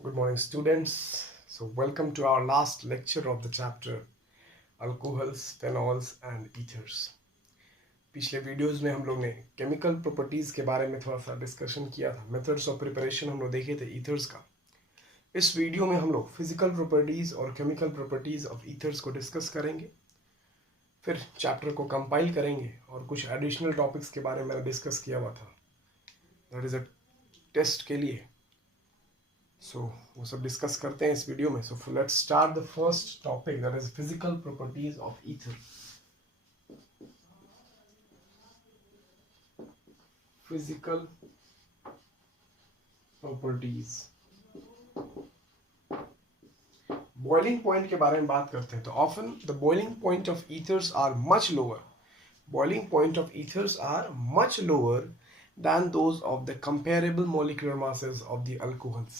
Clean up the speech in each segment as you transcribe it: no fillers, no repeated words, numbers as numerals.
Good morning, students. So, welcome to our last lecture of the chapter alcohols, phenols and ethers. पिछले videos में हम लोग ने chemical properties के बारे में थोड़ा सा डिस्कशन किया था. मेथड्स ऑफ प्रिपरेशन हम लोग देखे थे ईथर्स का. इस वीडियो में हम लोग फिजिकल प्रॉपर्टीज और केमिकल प्रॉपर्टीज ऑफ ईथर्स को डिस्कस करेंगे. फिर चैप्टर को कंपाइल करेंगे और कुछ एडिशनल टॉपिक्स के बारे में मैंने डिस्कस किया हुआ था. दैट इज अ टेस्ट के लिए. वो सब डिस्कस करते हैं इस वीडियो में. So let's start the first topic, that is physical properties of ether. Physical properties. Boiling point के बारे में बात करते हैं तो often the boiling point of ethers are much lower. Boiling point of ethers are much lower than those of the comparable molecular masses of the alcohols.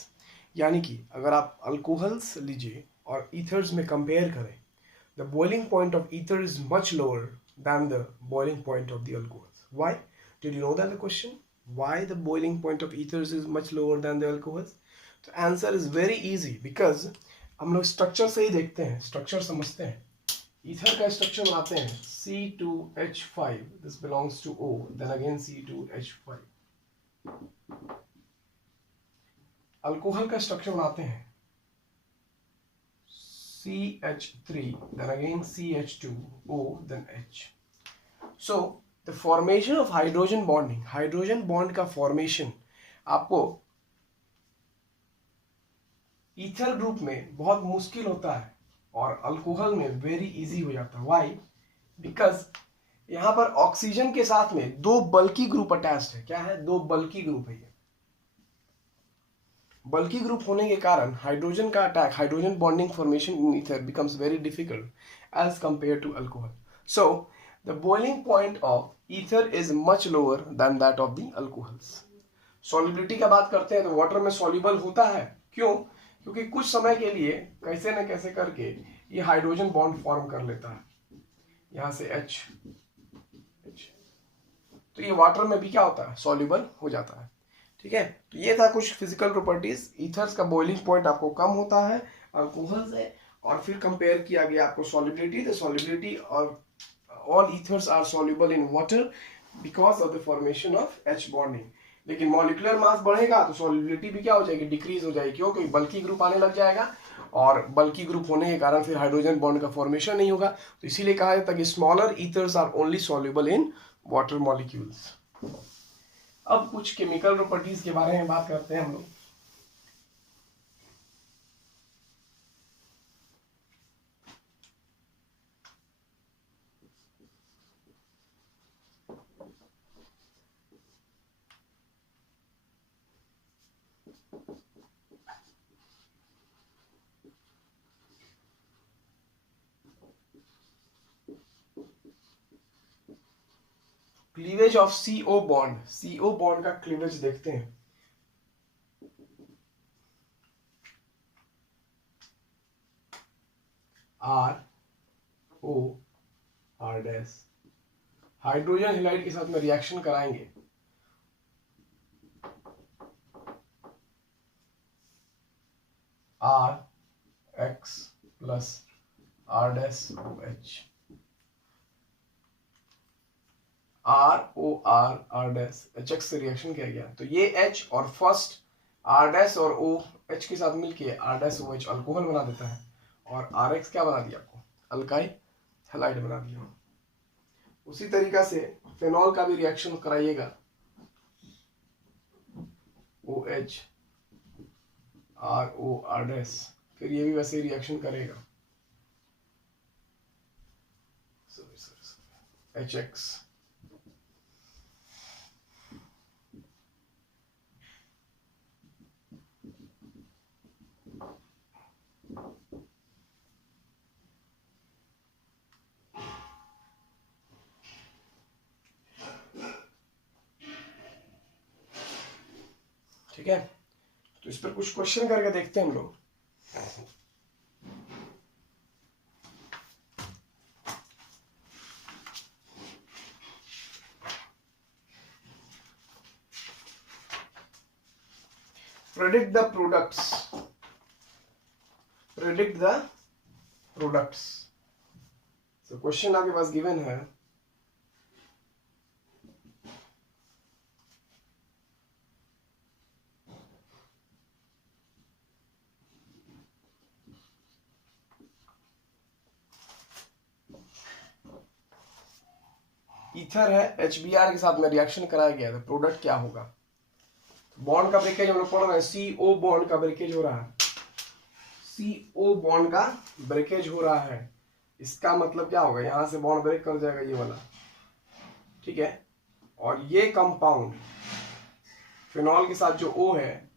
यानी कि अगर आप अल्कोहल्स लीजिए और ईथर्स में कंपेयर करें, the boiling point of ether is much lower than the boiling point of the alcohols. Why? Did you know that the question? Why the boiling point of ethers is much lower than the alcohols? The answer is very easy because हम लोग structure से ही देखते हैं, structure समझते हैं. Ether का structure बनाते हैं C2H5, this belongs to O, then again C2H5. Alcohol का स्ट्रक्चर बनाते हैं CH3, then again CH2O, then H. So the formation of hydrogen bonding, hydrogen bond का फॉर्मेशन आपको ईथर ग्रुप में बहुत मुश्किल होता है और अल्कोहल में वेरी इजी हो जाता है. व्हाई? बिकॉज यहां पर ऑक्सीजन के साथ में दो बल्की ग्रुप अटैच्ड है. क्या है? दो बल्की ग्रुप है. ये बल्की ग्रुप होने के कारण हाइड्रोजन का attack, hydrogen bonding formation in ether becomes very difficult as compare to alcohol. So the boiling point of ether is much lower than that of the alcohols. Solubility का बात करते हैं तो वाटर में सॉल्युबल होता है. क्यों? क्योंकि कुछ समय के लिए कैसे न कैसे करके ये हाइड्रोजन बॉन्ड फॉर्म कर लेता है. यहां से H, तो ये वाटर में भी क्या होता है? सॉल्युबल हो जाता है. ठीक है, तो ये था कुछ फिजिकल प्रॉपर्टीज. ईथर्स का बॉइलिंग पॉइंट आपको कम होता है अल्कोहल से, और फिर कंपेयर किया गया आपको सॉल्युबिलिटी. द सॉल्युबिलिटी और all ethers are soluble in water because of the formation of H bonding. लेकिन मॉलिक्यूलर मास बढ़ेगा तो सॉल्युबिलिटी भी क्या हो जाएगी? डिक्रीज हो जाएगी. क्यों? क्योंकि बल्की ग्रुप आने लग जाएगा और बल्की ग्रुप होने के कारण फिर हाइड्रोजन बॉन्ड का फॉर्मेशन नहीं होगा. तो इसीलिए कहा जाता है कि smaller ethers are only soluble in water molecules. अब कुछ केमिकल प्रॉपर्टीज के बारे में बात करते हैं हम लोग. Cleavage of CO bond. CO bond का क्लीवेज देखते हैं. R डैश हाइड्रोजन हेलाइड के साथ में रिएक्शन कराएंगे. RX plus R dash OH. R dash HX से रिएक्शन किया गया तो ये H और फर्स्ट R डैश और OH के साथ मिलके R डैश OH अल्कोहल बना देता है. और RX क्या बना दिया आपको? अल्काइल हैलाइड बना दिया. उसी तरीका से फेनॉल का भी रिएक्शन कराइएगा. OH R डैश, फिर ये भी वैसे रिएक्शन करेगा. HX ठीक है, तो इस पर कुछ क्वेश्चन करके देखते हैं हम लोग. Predict the products predict the products. तो क्वेश्चन आपके पास गिवन है, ईथर है, HBr के साथ में रिएक्शन कराया गया तो प्रोडक्ट क्या होगा। बॉन्ड का ब्रेकेज हम लोग पढ़ रहे हैं, CO बॉन्ड का ब्रेकेज हो रहा है, CO बॉन्ड का ब्रेकेज हो रहा है। इसका मतलब क्या होगा, यहां से बॉन्ड ब्रेक कर जाएगा ये वाला, ठीक है। और ये कंपाउंड फिनॉल के साथ जो O है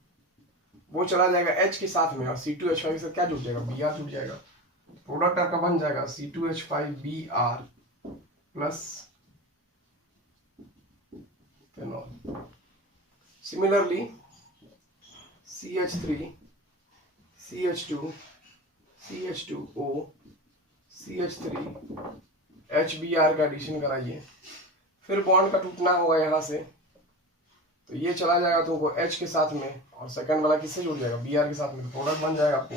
वो चला जाएगा H के साथ में, और C2H5 के साथ क्या जुड़ जाएगा, Br जुड़ जाएगा। प्रोडक्ट आपका बन जाएगा C2H5Br plus phenol. Similarly CH3 CH2 CH2O CH3 HBr का एडिशन कराइए, फिर बॉन्ड का टूटना होगा यहाँ से, तो ये चला जाएगा तुमको H के साथ में, और सेकंड वाला किससे जुड़ जाएगा, Br के साथ में। तो प्रोडक्ट बन जाएगा आपको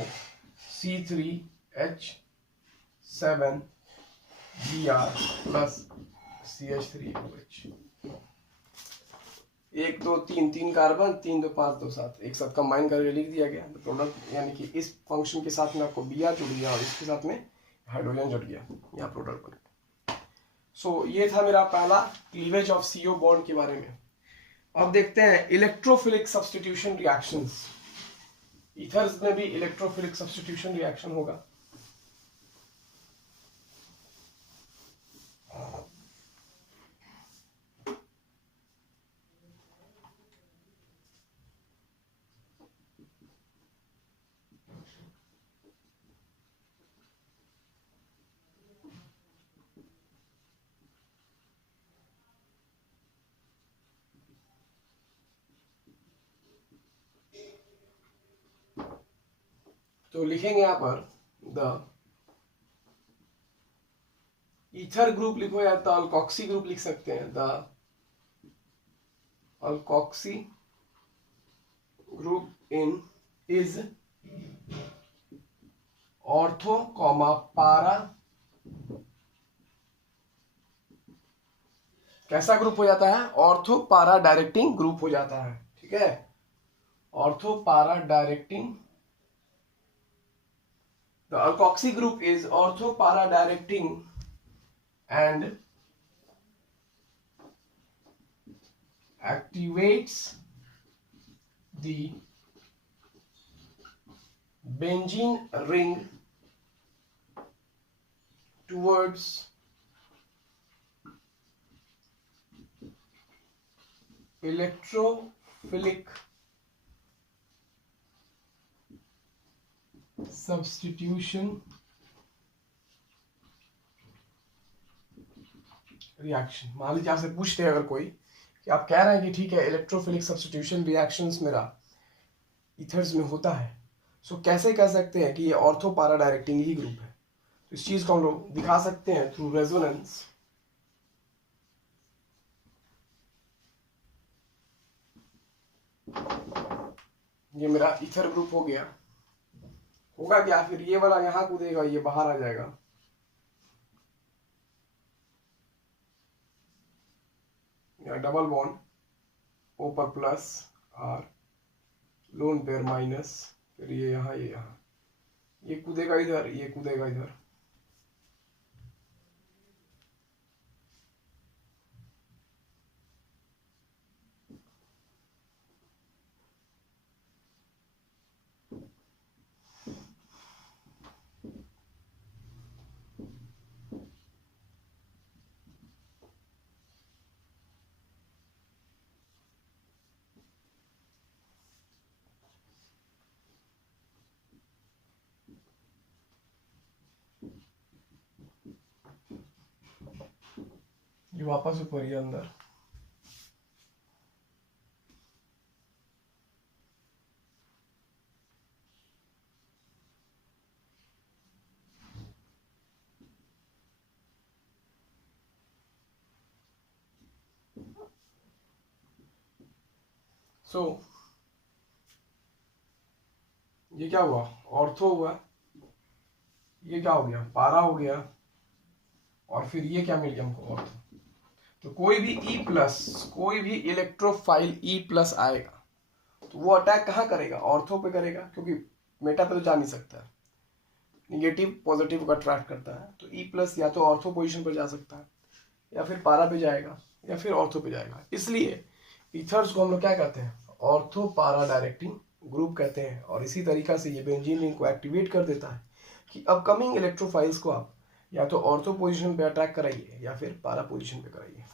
C3H7Br प्लस CH3OH। 1 2 3 3 कार्बन, 3 2 5 2 7 एक साथ कंबाइन करके लिख दिया गया। तो प्रोडक्ट यानी कि इस फंक्शन के साथ में आपको Br जुड़ गया और इसके साथ में हाइड्रोजन जुड़ गया, यहाँ प्रोडक्ट बन। सो ये था मेरा पहला क्लीवेज ऑफ CO बॉन्ड के बारे में। अब देखते हैं इलेक्ट्रोफिलिक सब्स्टिट्यूशन रिएक्शंस। ईथर्स में भी इलेक्ट्रोफिलिक सब्स्टिट्यूशन रिएक्शन होगा। तो लिखेंगे यहां पर द ईथर ग्रुप लिखो, या तो अल्कोक्सी ग्रुप लिख सकते हैं। The alkoxy group in is ortho comma पारा, कैसा ग्रुप हो जाता है, ऑर्थो पारा डायरेक्टिंग ग्रुप हो जाता है, ठीक है। ऑर्थो पारा directing, the alkoxy group is ortho para directing and activates the benzene ring towards electrophilic substitution reaction. मान लीजिए आपसे पूछते हैं अगर कोई कि आप कह रहे हैं कि ठीक है इलेक्ट्रोफिलिक सब्स्टिट्यूशन रिएक्शंस मेरा ईथर्स में होता है, सो कैसे कह सकते हैं कि ये ऑर्थो पारा डायरेक्टिंग ही ग्रुप है। तो इस चीज को हम लोग दिखा सकते हैं थ्रू रेजोनेंस। ये मेरा ईथर ग्रुप हो गया, होगा क्या, फिर ये वाला यहां कूदेगा, ये बाहर आ जाएगा, डबल बॉन्ड O पर plus R, lone pair minus, फिर ये यहाँ, ये कूदेगा इधर, ये कूदेगा इधर। ये वापस ऊपर, ये अंदर। सो ये क्या हुआ, ऑर्थो हुआ, ये क्या हो गया, पारा हो गया, और फिर ये क्या मिल गया हमको, ऑर्थो। तो कोई भी E प्लस, कोई भी इलेक्ट्रोफाइल E प्लस आएगा तो वो अटैक कहाँ करेगा, ऑर्थो पे करेगा, क्योंकि मेटा पे तो जा नहीं सकता है, निगेटिव पॉजिटिव को अट्रैक्ट करता है। तो E प्लस या तो ऑर्थो पोजीशन पर जा सकता है, या फिर पारा पे जाएगा, या फिर ऑर्थो पे जाएगा। इसलिए ईथर्स को हम लोग क्या कहते हैं, ऑर्थो पारा डायरेक्टिंग ग्रुप कहते हैं। और इसी तरीका से ये बेंजीन रिंग को एक्टिवेट कर देता है कि अपकमिंग इलेक्ट्रोफाइल्स को आप या तो ऑर्थो पोजीशन पे अटैक कराइए या फिर पारा पोजीशन पे कराइए।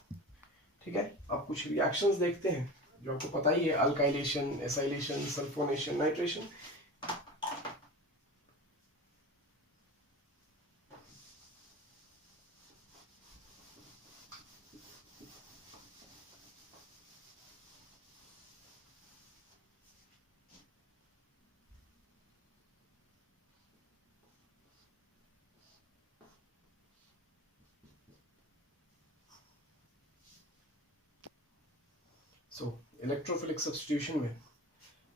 ठीक है, अब कुछ रिएक्शंस देखते हैं जो आपको पता ही है, alkylation, acylation, sulphonation, nitration. So electrophilic substitution में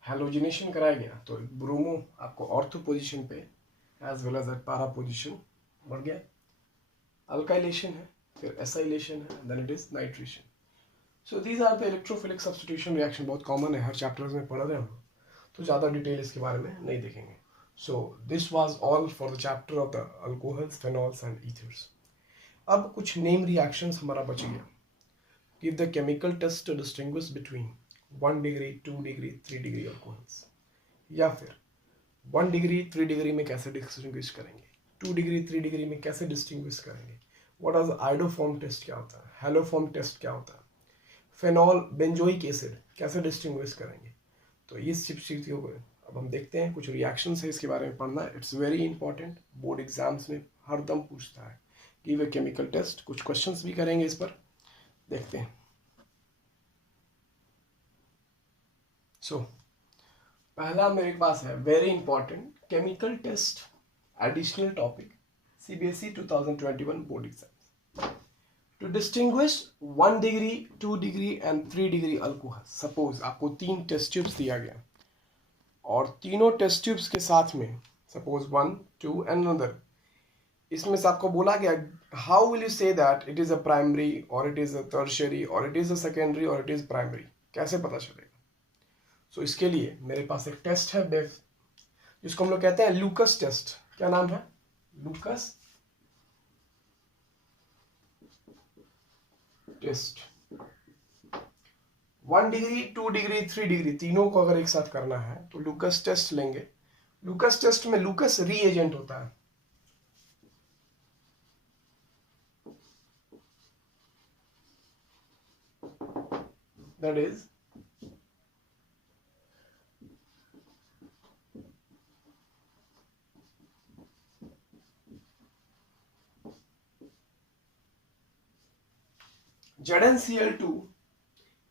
हैलोजिनेशन कराया गया तो ब्रोमो आपको ऑर्थो पोजीशन पे as well as para position बढ़ गया। अल्काइलेशन है, फिर एसाइलेशन है, then it is nitration. So these are the electrophilic substitution reaction, बहुत कॉमन है, हर चैप्टर्स में पढ़ रहे हम, तो ज़्यादा डिटेल इसके बारे में नहीं देखेंगे। So this was all for the chapter of the alcohols, phenols and ethers. अब कुछ नेम रिएक्शंस हमारा बच गया। Give the chemical test to distinguish between 1 degree, 2 degree, 3 degree alcohols. या फिर 1 डिग्री, 3 डिग्री में कैसे डिस्टिंग्विश करेंगे, 2 डिग्री, 3 डिग्री में कैसे डिस्टिंग्विश करेंगे, what are the iodoform test क्या होता है, हेलोफॉर्म टेस्ट क्या होता है, फेनॉल बेंजोइक एसिड कैसे डिस्टिंग्विश करेंगे। तो इस चीज़ों को अब हम देखते हैं, कुछ रिएक्शंस है इसके बारे में पढ़ना है, it's very important, board exams में हरदम पूछता है। गिव ए केमिकल टेस्ट, कुछ क्वेश्चंस भी करेंगे इस पर, देखते हैं। सो पहला मेरे पास है very important chemical test additional topic, CBSE 2021 board exam. To distinguish 1 degree, 2 degree and 3 degree alcohol. Suppose आपको 3 टेस्ट ट्यूब्स दिया गया और तीनों टेस्ट ट्यूब्स के साथ में सपोज 1, 2 एंड अनदर, इसमें से आपको बोला गया how will you say that it is a primary और इट इज अ टर्शियरी और इट इज अ सेकेंडरी और इट इज प्राइमरी, कैसे पता चलेगा। सो इसके लिए मेरे पास एक टेस्ट है बेफ, जिसको हम लोग कहते हैं लूकस टेस्ट। क्या नाम है, Lucas test. 1 degree, 2 degree, 3 degree तीनों को अगर एक साथ करना है तो लूकस टेस्ट लेंगे। लूकस टेस्ट में लूकस रीएजेंट होता है, that is ZnCl2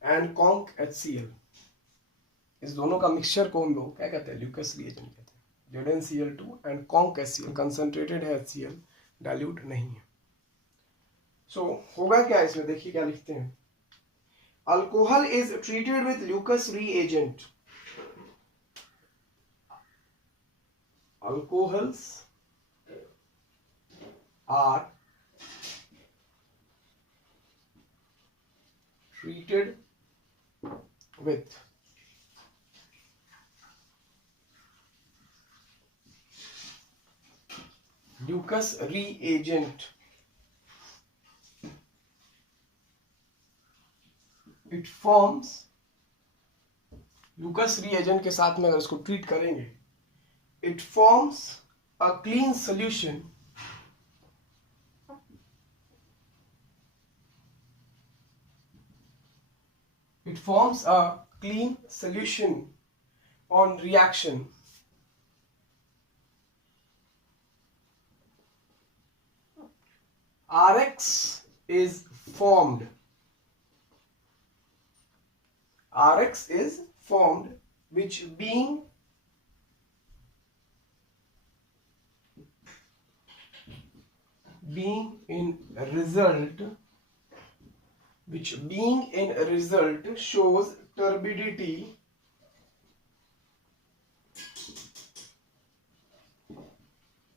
and conc HCl। इस दोनों का मिक्सचर को हम लोग क्या कहते हैं, ल्यूकस रिएजेंट कहते हैं। ZnCl2 and conc HCl, concentrated है HCl, डाइल्यूट नहीं है। सो होगा क्या इसमें, देखिए क्या लिखते हैं, alcohol is treated with Lucas reagent, alcohols are treated with Lucas reagent. It forms, Lucas reagent के साथ में अगर इसको ट्रीट करेंगे, it forms a clean solution on reaction Rx is formed. Rx is formed, which being in result shows turbidity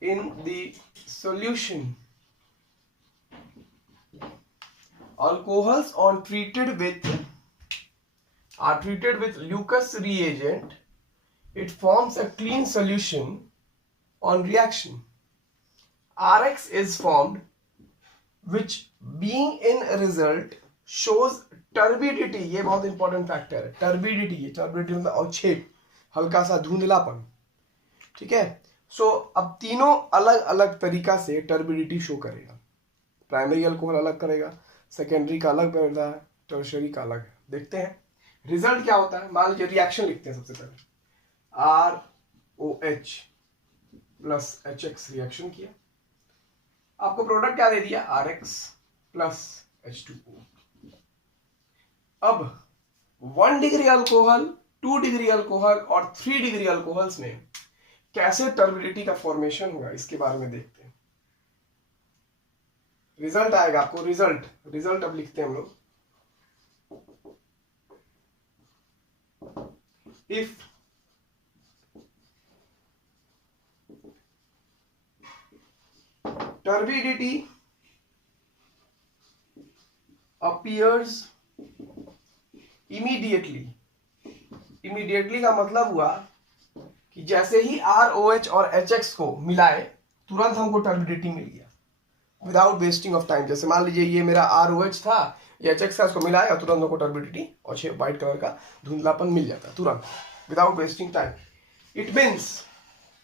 in the solution. Alcohols are treated with Lucas reagent. It forms a clean solution on reaction. RX is formed, which being in result shows turbidity. ये बहुत important factor है, turbidity. turbidity मतलब अवक्षेप, हल्का सा धुंधलापन. ठीक है. सो अब तीनों अलग अलग तरीका से टर्बिडिटी शो करेगा. प्राइमरी अल्कोहल अलग करेगा, सेकेंडरी का अलग करेगा, टर्शरी का अलग है. देखते हैं रिजल्ट क्या होता है. मान लीजिए रिएक्शन लिखते हैं सबसे पहले. ROH प्लस HX रिएक्शन किया, आपको प्रोडक्ट क्या दे दिया, RX प्लस H2O. अब 1 डिग्री अल्कोहल, 2 डिग्री अल्कोहल और 3 डिग्री अल्कोहल्स में कैसे टर्बिडिटी का फॉर्मेशन होगा इसके बारे में देखते हैं. रिजल्ट आएगा आपको. रिजल्ट अब लिखते हैं हम लोग. इफ turbidity appears immediately का मतलब हुआ कि जैसे ही ROH और HX को मिलाए तुरंत हमको टर्बिडिटी मिल गया विदाउट वेस्टिंग ऑफ टाइम. जैसे मान लीजिए ये मेरा ROH था, ये HX था, इसको मिलाया और तुरंत हमको टर्बिडिटी और व्हाइट कलर का धुंधलापन मिल जाता तुरंत without wasting time. It means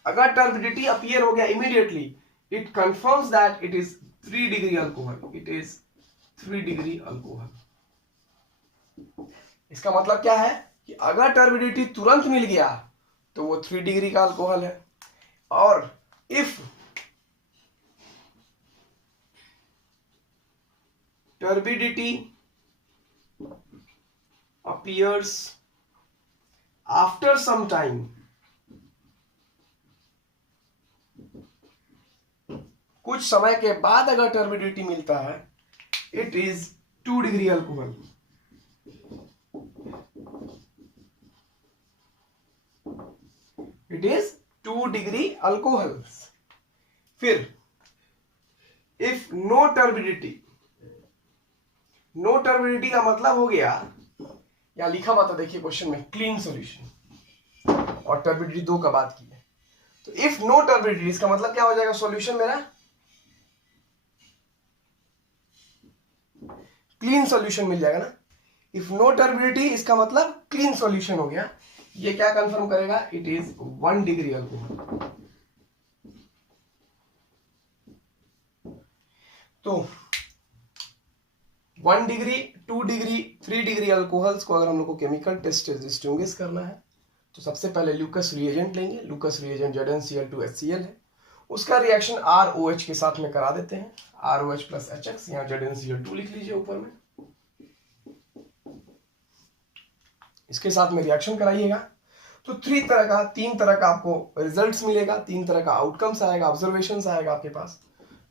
अगर टर्बिडिटी अपीयर हो गया immediately, it confirms that it is 3 degree alcohol. It is 3 degree alcohol. इसका मतलब क्या है कि अगर टर्बिडिटी तुरंत मिल गया तो वो 3 डिग्री का अल्कोहल है. और if turbidity appears after some time, कुछ समय के बाद अगर टर्बिडिटी मिलता है, it is 2 degree alcohol. It is 2 degree alcohol. फिर इफ नो टर्बिडिटी का मतलब हो गया, यहां लिखा हुआ था देखिए क्वेश्चन में, क्लीन सॉल्यूशन, और टर्बिडिटी 2 का बात की है. तो इफ नो टर्बिडिटी इसका मतलब क्या हो जाएगा, सॉल्यूशन मेरा क्लीन सॉल्यूशन मिल जाएगा ना. इफ नो टर्बिडिटी इसका मतलब क्लीन सॉल्यूशन हो गया. ये क्या कंफर्म करेगा, इट इज 1 डिग्री अल्कोहल. तो 1 डिग्री, 2 डिग्री, 3 डिग्री अल्कोहल्स को अगर हम लोग को केमिकल टेस्ट डिस्टिंग्विश करना है तो सबसे पहले लूकस रिएजेंट लेंगे. लूकस रिएजेंट ZnCl2HCl है, उसका रिएक्शन ROH के साथ में करा देते हैं. ROH प्लस HX, यहाँ ZnCl2 लिख लीजिए ऊपर में, इसके साथ में रिएक्शन कराइएगा. तो 3 तरह का आपको रिजल्ट्स मिलेगा, 3 तरह का आउटकम्स आएगा, ऑब्जर्वेशंस आएगा आपके पास.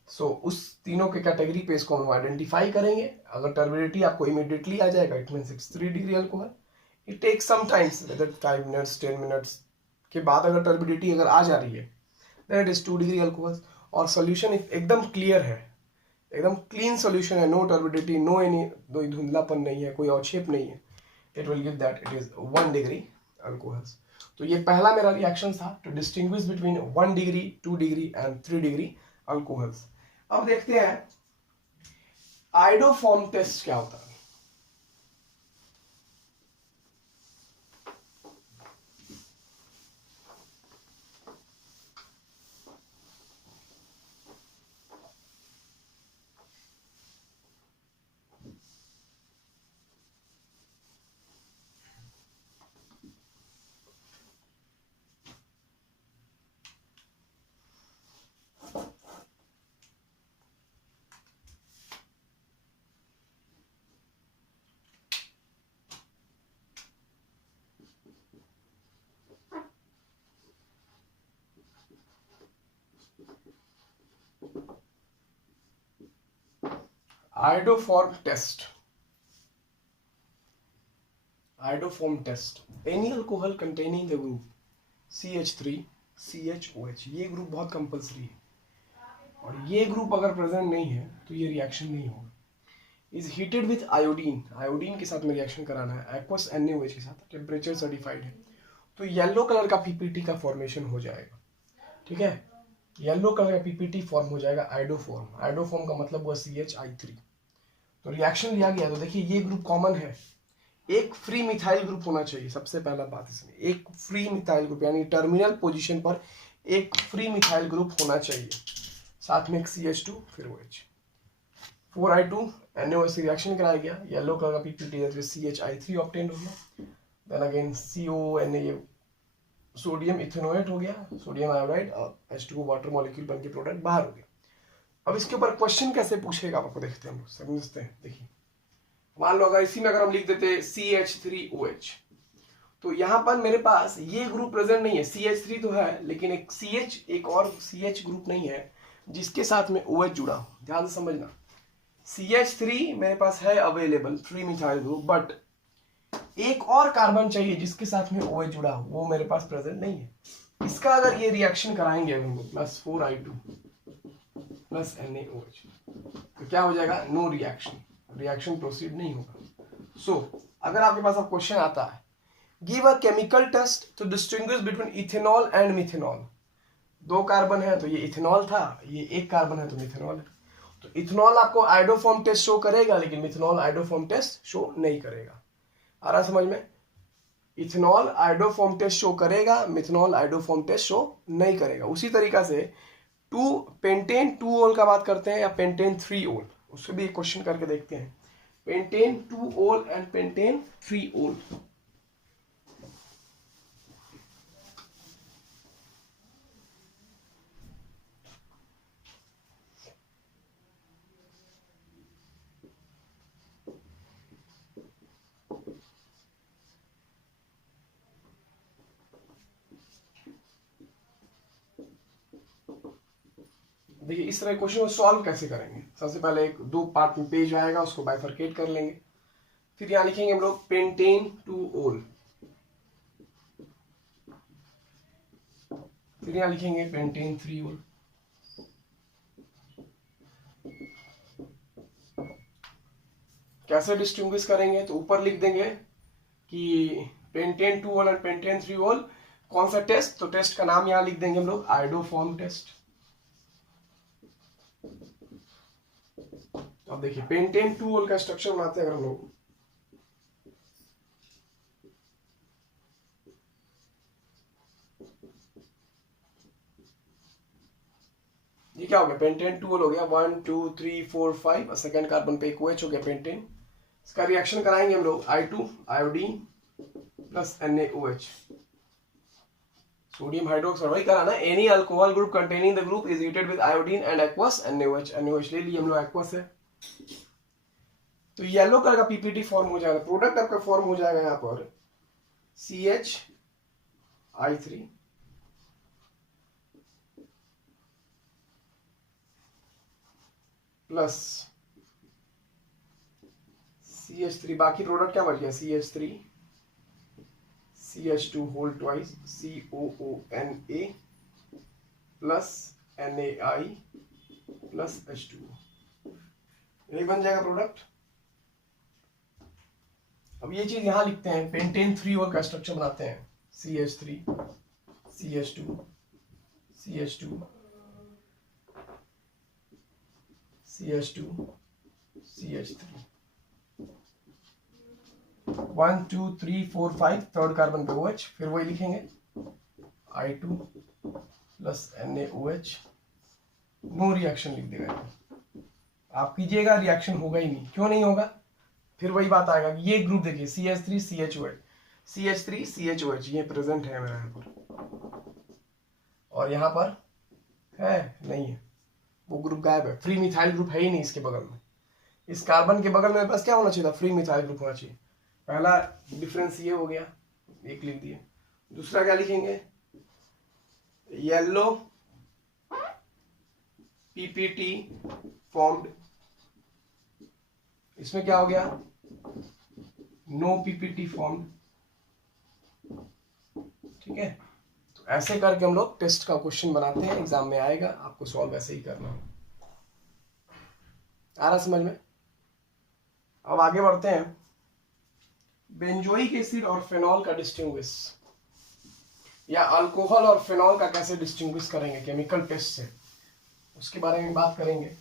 सो उस तीनों के कैटेगरी पे इसको हम आइडेंटिफाई करेंगे. अगर टर्बिडिटी आपको इमीडिएटली आ जाएगा, it means it's 3 degree alcohol. It takes some times, whether 5 minutes 10 minutes के बाद अगर टर्बिडिटी अगर आ जा रही है, then it is 2 degree alcohol. और सोल्यूशन एकदम क्लियर है, एकदम क्लीन सोल्यूशन है, नो टर्बिडिटी, नो एनी धुंधलापन नहीं है, कोई अवक्षेप नहीं है. It will give that it is 1 degree alcohols. तो ये पहला मेरा रिएक्शन था to distinguish between 1 degree, 2 degree and 3 degree alcohols. अब देखते हैं आइडोफॉर्म टेस्ट क्या होता है. Iodoform test. Iodoform test. Any alcohol containing the group CH3, CHOH. ये ग्रुप बहुत कंपल्सरी है. और ये ग्रुप अगर प्रेजेंट नहीं है तो ये रिएक्शन नहीं होगा। Is heated with iodine, iodine के साथ में रिएक्शन कराना है एक्वस NaOH के साथ, टेम्परेचर सर्टिफाइड है, तो येलो कलर का पीपीटी का फॉर्मेशन हो जाएगा। ठीक है, येलो कलर का पीपीटी फॉर्म हो जाएगा आइडोफॉर्म। आइडोफॉर्म का मतलब हुआ CH3। तो रिएक्शन लिया गया तो देखिए ये ग्रुप कॉमन है, एक फ्री मिथाइल ग्रुप होना चाहिए। सबसे पहला बात इसमें एक फ्री मिथाइल ग्रुप, यानी टर्मिनल पोजीशन पर एक फ्री मिथाइल ग्रुप होना चाहिए, साथ में एक CH2 फिर OH। 4I2 NaOH से रिएक्शन कराया गया, येलो कलर का पीपीटी CH3 ऑब्टेन हो गया। Then again CONA sodium ethanoate हो गया, सोडियम आयोडाइड, और H2O वाटर मॉलिक्यूल बन के प्रोडक्ट बाहर हो गया। अब इसके ऊपर क्वेश्चन कैसे पूछेगा आपको देखते हैं, हम लोग समझते हैं। देखिए मान लो अगर इसी में अगर हम लिख देते CH3OH, तो यहाँ पर मेरे पास ये ग्रुप प्रेजेंट नहीं है, CH3 तो है लेकिन एक CH, एक और CH ग्रुप नहीं है जिसके साथ में OH जुड़ा हो। ध्यान से समझना, CH3 मेरे पास है available free methyl group, but एक और कार्बन चाहिए जिसके साथ में OH जुड़ा हो, वो मेरे पास प्रेजेंट नहीं है। इसका अगर ये रिएक्शन कराएंगे हम लोग +4I2 + NaOH, तो क्या हो जाएगा, नो रिएक्शन, रिएक्शन प्रोसीड नहीं होगा। सो अगर आपके पास अब क्वेश्चन आता है, give a chemical test to distinguish between ethanol and methanol. दो कार्बन है तो ये इथेनॉल था, ये एक कार्बन है तो मिथेनॉल है। तो इथेनॉल आपको आइडोफॉर्म टेस्ट शो करेगा, लेकिन मिथेनॉल आइडोफॉर्म टेस्ट शो नहीं करेगा। आ रहा समझ में, इथेनॉल आइडोफॉर्म टेस्ट शो करेगा, मिथेनॉल आइडोफॉर्म टेस्ट शो नहीं करेगा। उसी तरीका से पेंटेन 2 ओल का बात करते हैं या पेंटेन 3 ओल, उससे भी एक क्वेश्चन करके देखते हैं। पेंटेन 2 ओल एंड पेंटेन 3 ओल। देखिए इस तरह क्वेश्चन को सॉल्व कैसे करेंगे, सबसे पहले एक 2 पार्ट में पेज आएगा, उसको बाइफरकेट कर लेंगे। फिर यहां लिखेंगे हम लोग पेंटेन 2 ओल, फिर यहां लिखेंगे पेंटेन 3 ओल। कैसे डिस्टिंग्विश करेंगे, तो ऊपर लिख देंगे कि पेंटेन 2 ओल एंड पेंटेन 3 ओल कौन सा टेस्ट, तो टेस्ट का नाम यहां लिख देंगे हम लोग आइडोफॉर्म टेस्ट। अब देखिए पेंटेन 2 ओल का स्ट्रक्चर बनाते हैं अगर हम लोग, ये क्या हो गया, पेंटेन 2 ओल हो गया, 1 2 3 4 5, और सेकेंड कार्बन पे एक OH हो गया पेंटेन। इसका रिएक्शन कराएंगे हम लोग I2 iodine + NaOH, sodium hydroxide, वही करा ना, any alcohol group containing the group is heated with iodine and aqueous NaOH। NaOH ले लिए हम लोग, एक्वस है, तो येलो कलर का पीपीटी फॉर्म हो जाएगा, प्रोडक्ट आपका फॉर्म हो जाएगा यहाँ पर CH3 प्लस CH3, बाकी प्रोडक्ट क्या बच गया, CH3 CH2 whole twice COONA plus NaI plus H2O, यही बन जाएगा प्रोडक्ट। अब ये चीज यहां लिखते हैं, पेंटेन 3 ओल का स्ट्रक्चर बनाते हैं, CH3 CH2 CH2 CH2 CH3, 1 2 3 4 5, third carbon पे OH, फिर वही लिखेंगे I2 + NaOH, नो रिएक्शन लिख देगा। आप कीजिएगा, रिएक्शन होगा ही नहीं, क्यों नहीं होगा, फिर वही बात आएगा कि ये ग्रुप देखिए CH3 CHOH, CH3 CHOH ये प्रेजेंट है मेरा यहाँ पर, और यहाँ पर है नहीं है, वो ग्रुप गायब है, फ्री मिथाइल ग्रुप है ही नहीं इसके बगल में। इस कार्बन के बगल में बस क्या होना चाहिए था, फ्री मिथाइल ग्रुप होना चाहिए। पहला डिफरेंस ये हो गया, एक लिख दिए। दूसरा क्या लिखेंगे, येलो पीपीटी फॉर्म्ड, इसमें क्या हो गया, नो पीपीटी फॉर्म्ड। ठीक है, तो ऐसे करके हम लोग टेस्ट का क्वेश्चन बनाते हैं, एग्जाम में आएगा, आपको सॉल्व ऐसे ही करना है। आ रहा समझ में? अब आगे बढ़ते हैं, बेंजोइक एसिड और फेनॉल का डिस्टिंग्विश, या अल्कोहल और फेनॉल का कैसे डिस्टिंग्विश करेंगे केमिकल टेस्ट से, उसके बारे में बात करेंगे।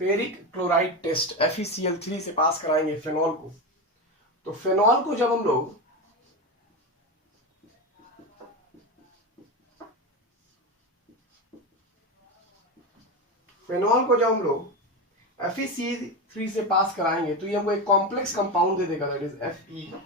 फेरिक क्लोराइड टेस्ट FeCl3 से पास कराएंगे फेनॉल को। तो फेनॉल को जब हम लोग FeCl3 से पास कराएंगे तो ये हमको एक कॉम्प्लेक्स कंपाउंड दे देगा, दैट इज Fe।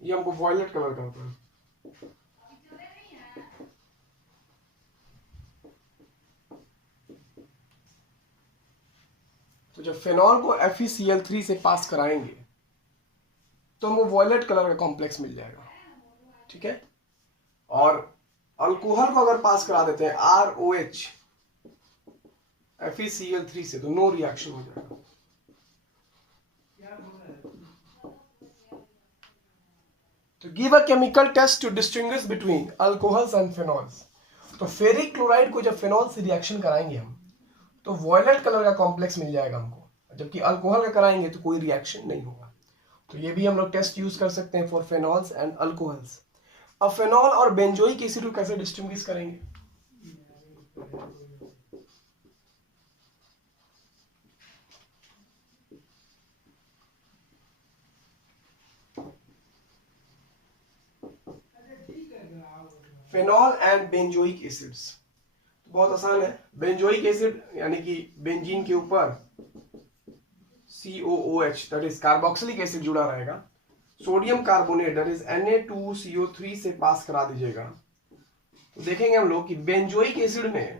ये हमको वॉयलेट कलर का होता है। तो जब फेनॉल को FeCl3 से पास कराएंगे तो हमको वॉयलेट कलर का कॉम्प्लेक्स मिल जाएगा, ठीक है। और अल्कोहल को अगर पास करा देते हैं ROH FeCl3 से तो नो रिएक्शन हो जाएगा। तो give a chemical test to distinguish between alcohols and phenols. तो फेरिक क्लोराइड को जब फेनॉल से रिएक्शन कराएंगे हम तो वॉयलेट कलर का कॉम्प्लेक्स मिल जाएगा हमको, जबकि अल्कोहल का कराएंगे तो कोई रिएक्शन नहीं होगा। तो ये भी हम लोग टेस्ट यूज कर सकते हैं फॉर फेनॉल्स एंड अल्कोहल्स। अब फेनॉल और बेंजोइक एसिड को कैसे डिस्टिंग्विश करेंगे? फेनॉल एंड बेंजोइक एसिड्स बहुत आसान है। बेंजोइक एसिड यानी कि बेंजीन के ऊपर COOH that is carboxylic acid जुड़ा रहेगा, sodium carbonate that is Na2CO3 से पास करा दीजिएगा। तो देखेंगे हम लोग कि बेंजोइक एसिड में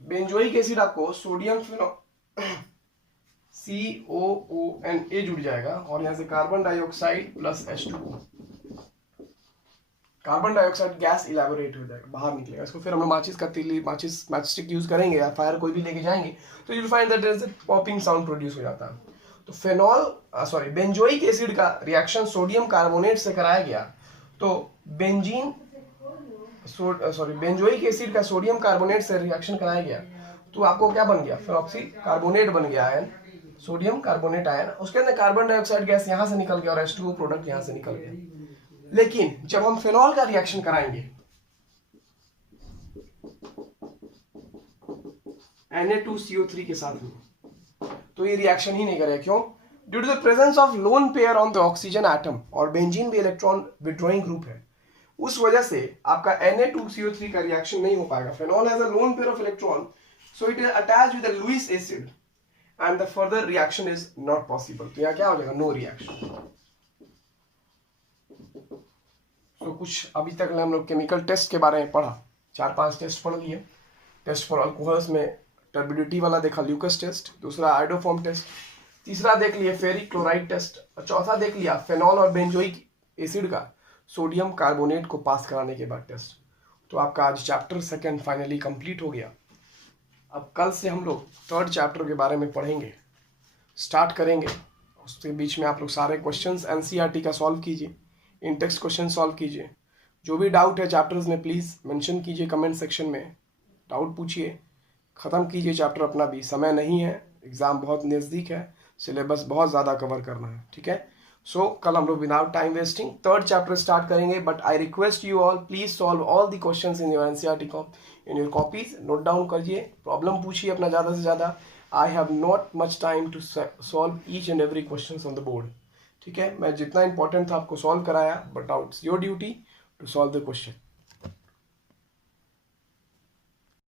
बेंजोइक एसिड आपको सोडियम COONA जुड़ जाएगा और यहां से carbon dioxide plus H2O, carbon dioxide gas elaborate हो जाएगा, बाहर निकलेगा। इसको फिर हम लोग माचिस का तीली मैच स्टिक यूज करेंगे या फायर कोई भी लेके जाएंगे तो you find that there is a popping sound produce हो जाता है। तो फेनॉल बेंजोइक एसिड का रिएक्शन सोडियम कार्बोनेट से कराया गया तो बेंजोइक एसिड का सोडियम कार्बोनेट से रिएक्शन कराया गया तो आपको क्या बन गया? फेनॉक्सी कार्बोनेट बन गया आयन, सोडियम कार्बोनेट आयन, उसके अंदर कार्बन डाइऑक्साइड गैस यहां से निकल गया और H2O प्रोडक्ट यहां से निकल गया। लेकिन जब हम फेनॉल का रिएक्शन कराएंगे Na2CO3 के साथ में तो ये रिएक्शन ही नहीं करेगा। क्यों? Due to the presence of lone pair on the oxygen atom, और बेंजीन भी इलेक्ट्रॉन विड्रॉइंग ग्रुप है, उस वजह से आपका Na2CO3 का रिएक्शन नहीं हो पाएगा। Phenol has a lone pair of electron so it is attached with the Lewis acid and the further reaction is not possible. तो यहाँ क्या हो जाएगा? No reaction. तो कुछ अभी तक हम लोग केमिकल टेस्ट के बारे में पढ़ा, 4-5 टेस्ट पढ़ लिए। टेस्ट फॉर अल्कोहल्स में टर्बिडिटी वाला देखा, ल्यूकस टेस्ट, दूसरा आइडोफॉर्म टेस्ट, तीसरा देख लिया फेरिक क्लोराइड टेस्ट, और चौथा देख लिया फेनॉल और बेंजोइक एसिड का सोडियम कार्बोनेट को पास कराने के बाद टेस्ट। तो आपका आज चैप्टर 2 फाइनली कंप्लीट हो गया। अब कल से हम लोग 3rd चैप्टर के बारे में पढ़ेंगे, स्टार्ट करेंगे। उसके बीच में आप लोग सारे क्वेश्चंस NCERT का सॉल्व कीजिए, इन टेक्स्ट क्वेश्चन सॉल्व कीजिए। जो भी डाउट है चैप्टर्स में प्लीज़ मेंशन कीजिए कमेंट सेक्शन में, डाउट पूछिए, ख़त्म कीजिए चैप्टर अपना भी। समय नहीं है, एग्ज़ाम बहुत नज़दीक है, सिलेबस बहुत ज़्यादा कवर करना है, ठीक है। सो कल हम लोग without time wasting 3rd chapter start करेंगे। But I request you all please solve all the questions in your NCERT in your copies, note down करिए, प्रॉब्लम पूछिए अपना ज़्यादा से ज़्यादा, I have not much time to solve each and every questions on the board. ठीक है, मैं जितना important था आपको solve कराया, but now it's your duty to solve the question.